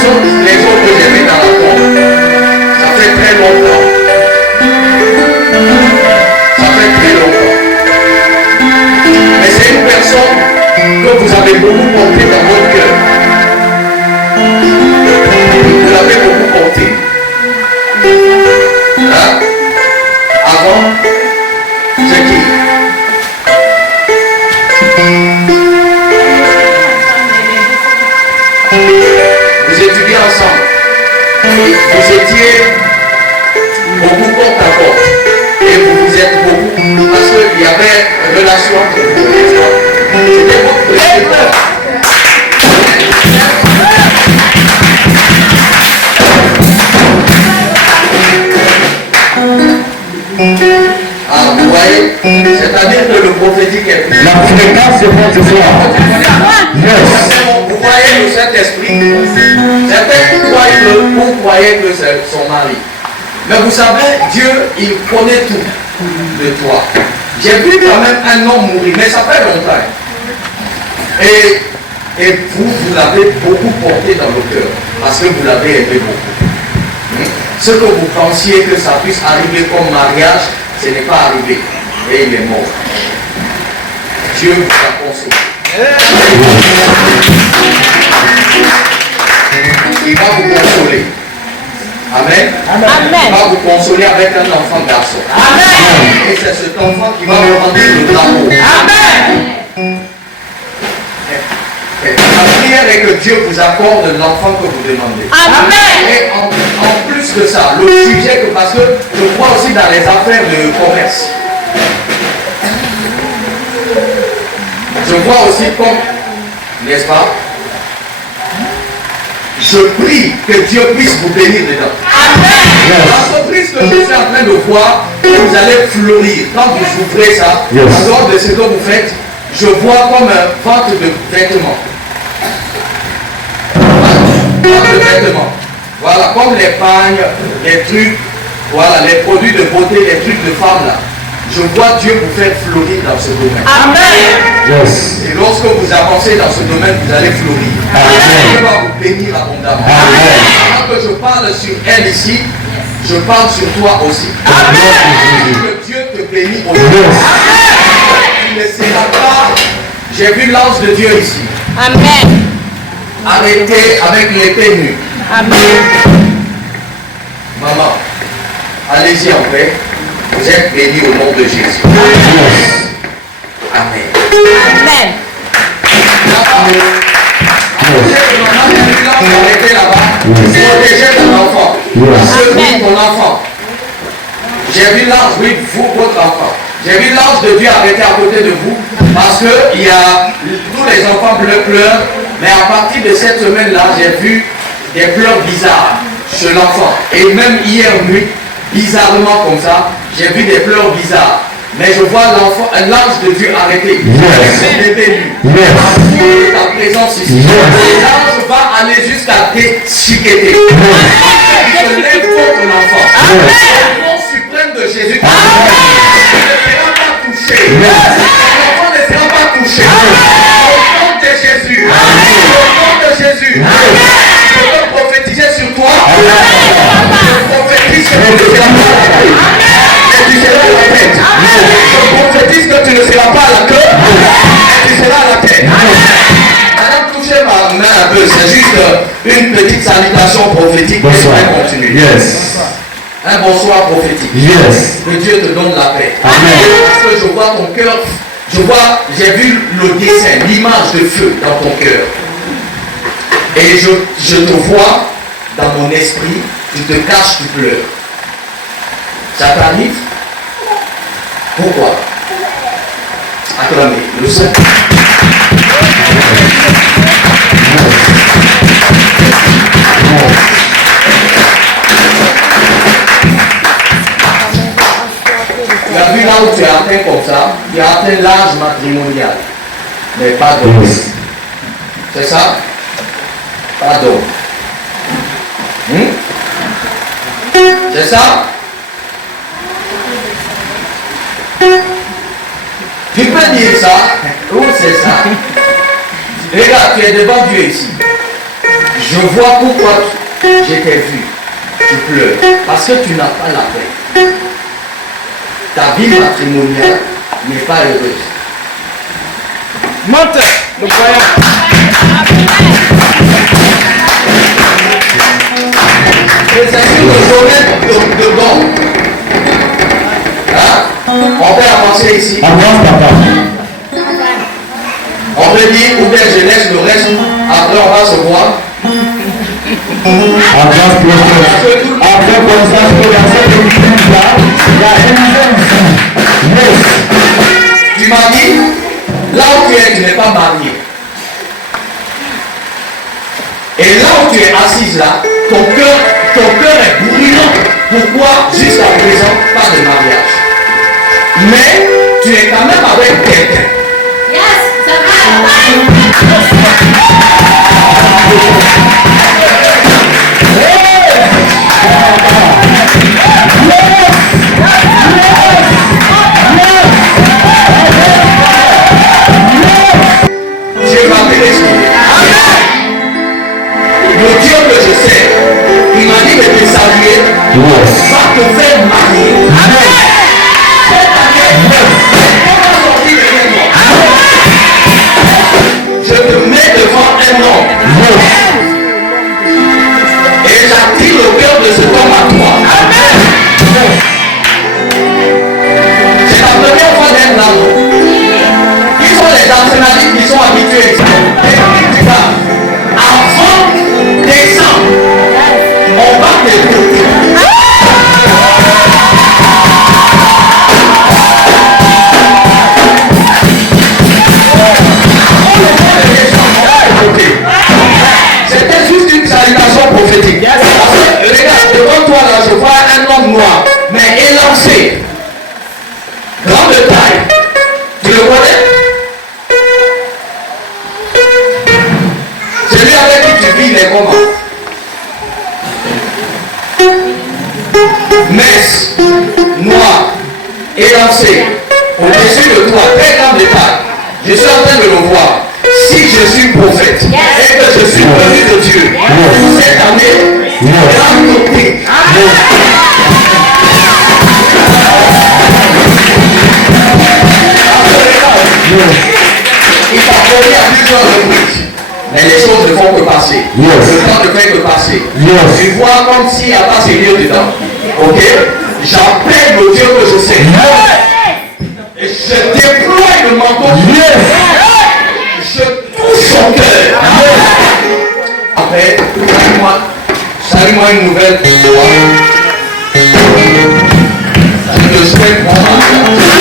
sont les autres que j'ai mis dans la tombe. Ça fait très longtemps. Ça fait très longtemps. Mais c'est une personne que vous avez beaucoup portée dans votre cœur. Vous l'avez beaucoup portée. Hein? Avant, c'est qui? Vous étudiez ensemble. Vous étiez beaucoup porte à porte. Et vous vous êtes beaucoup. Parce qu'il y avait une relation entre vous. C'était votre précepteur. Ah, vous voyez, c'est-à-dire que le prophétique est plus. La fréquence de votre foi. Yes. Vous voyez le Saint-Esprit. Certains vous croyez que c'est son mari. Mais vous savez, Dieu, il connaît tout de toi. J'ai vu quand même un homme mourir, mais ça fait longtemps. Et vous l'avez beaucoup porté dans le cœur, parce que vous l'avez aimé beaucoup. Ce que vous pensiez que ça puisse arriver comme mariage, ce n'est pas arrivé. Et il est mort. Dieu vous a consolé. Il va vous consoler. Amen. Amen. Il va vous consoler avec un enfant garçon. Amen. Et c'est cet enfant qui va vous rendre le drapeau. Amen. La prière est que Dieu vous accorde l'enfant que vous demandez. Amen. Et en plus que ça, le sujet, parce que je crois aussi dans les affaires de commerce. Je vois aussi comme, n'est-ce pas? Je prie que Dieu puisse vous bénir dedans. Amen. L'entreprise que je suis en train de voir, vous allez fleurir. Quand vous ouvrez ça, Yes. en dehors de ce que vous faites, je vois comme un vente de vêtements. Vente de vêtements. Voilà, comme les pagnes, les trucs, voilà, les produits de beauté, les trucs de femmes là. Je vois Dieu vous faire fleurir dans ce domaine. Amen. Yes. Et lorsque vous avancez dans ce domaine, vous allez fleurir. Dieu va vous bénir abondamment. Avant que je parle sur elle ici, je parle sur toi aussi. Que Dieu te bénisse aujourd'hui. Tu ne seras pas. J'ai vu l'ange de Dieu ici. Amen. Arrêté avec l'épée nue. Amen. Maman, allez-y en paix. Vous êtes bénis au nom de Jésus. Amen. Amen. Arrêtez là-bas. Protégez ton enfant. Secouez ton enfant. J'ai vu l'ange, oui, vous, votre enfant. J'ai vu l'ange de Dieu arrêté à côté de vous. Parce que il y a tous les enfants pleurent. Mais à partir de cette semaine-là, j'ai vu des pleurs bizarres chez l'enfant. Et même hier nuit, bizarrement comme ça, j'ai vu des pleurs bizarres. Mais je vois l'ange de Dieu arrêté. Ta présence ici. L'ange va aller jusqu'à déchiqueter. Je lève pour ton enfant. Au nom suprême de Jésus. Ne sera pas touché. L'enfant ne sera pas touché. Au nom de Jésus. Au nom de Jésus. Je veux prophétiser sur toi. Je prophétise que tu ne seras pas la tête. Mais tu seras la tête. Je prophétise que tu ne seras pas la queue. Mais tu seras la tête. Madame, touchez ma main un peu. C'est juste une petite salutation prophétique. Bonsoir. Et je vais continuer. Yes. Un bonsoir prophétique. Yes. Que Dieu te donne la paix. Amen. Parce que je vois ton cœur. J'ai vu le dessin, l'image de feu dans ton cœur. Et je te vois dans mon esprit, tu te caches, tu pleures. Ça t'arrive? Pourquoi? Acclamez le Saint. Tu as vu là où tu es atteint comme ça, tu as atteint l'âge matrimonial, mais pas d'homme. C'est ça? Pas d'homme. C'est ça? Tu peux dire ça? Où c'est ça? Regarde, tu es devant Dieu ici. Je vois pourquoi je t'ai vu. Tu pleures. Parce que tu n'as pas la paix. Ta vie matrimoniale n'est pas heureuse. Monte, nous croyons. Et c'est sur le domaine de don. Hein? On peut avancer ici. Avance, papa. On peut dire ou bien je laisse le reste. Après on va se voir. Avance, prophète. Après, comme ça, je peux lancer une prise là. Il y a une yes. Tu m'as dit, là où tu es, tu n'es pas marié. Et là où tu es assise là, ton cœur est brûlant. Pourquoi jusqu'à présent, pas de mariage? Mais tu es quand même avec quelqu'un. Yes, c'est vrai. Dieu va te restaurer. Le Dieu que je sais, il m'a dit de te saluer, va te faire marier. Cette année, comment sortir de moi? Je te mets devant un homme. Et j'attire le cœur de cet homme à toi. C'est la première fois d'être là. Qui sont les entraîneurs qui sont habitués? Avant décembre, on va te couper. C'était juste une salutation prophétique. Parce que, regarde, devant toi là, je vois un homme noir, mais élancé, grand de taille. Tu le connais? Celui avec qui tu vis, il est comment? Mince, noir, élancé, au-dessus de toi, très grand de taille. Je suis en train de le voir. Si je suis prophète et que je suis venu de Dieu, cette année, grande doctrine. Il t'a promis à plusieurs reprises. Mais les choses ne font que passer. Le temps ne fait que passer. Tu vois comme s'il n'y a pas Seigneur dedans. Ok? J'appelle le Dieu que je sais. Et je déploie le manteau. Je touche son cœur. Après, salue-moi une nouvelle. Je te souhaite bon mariage.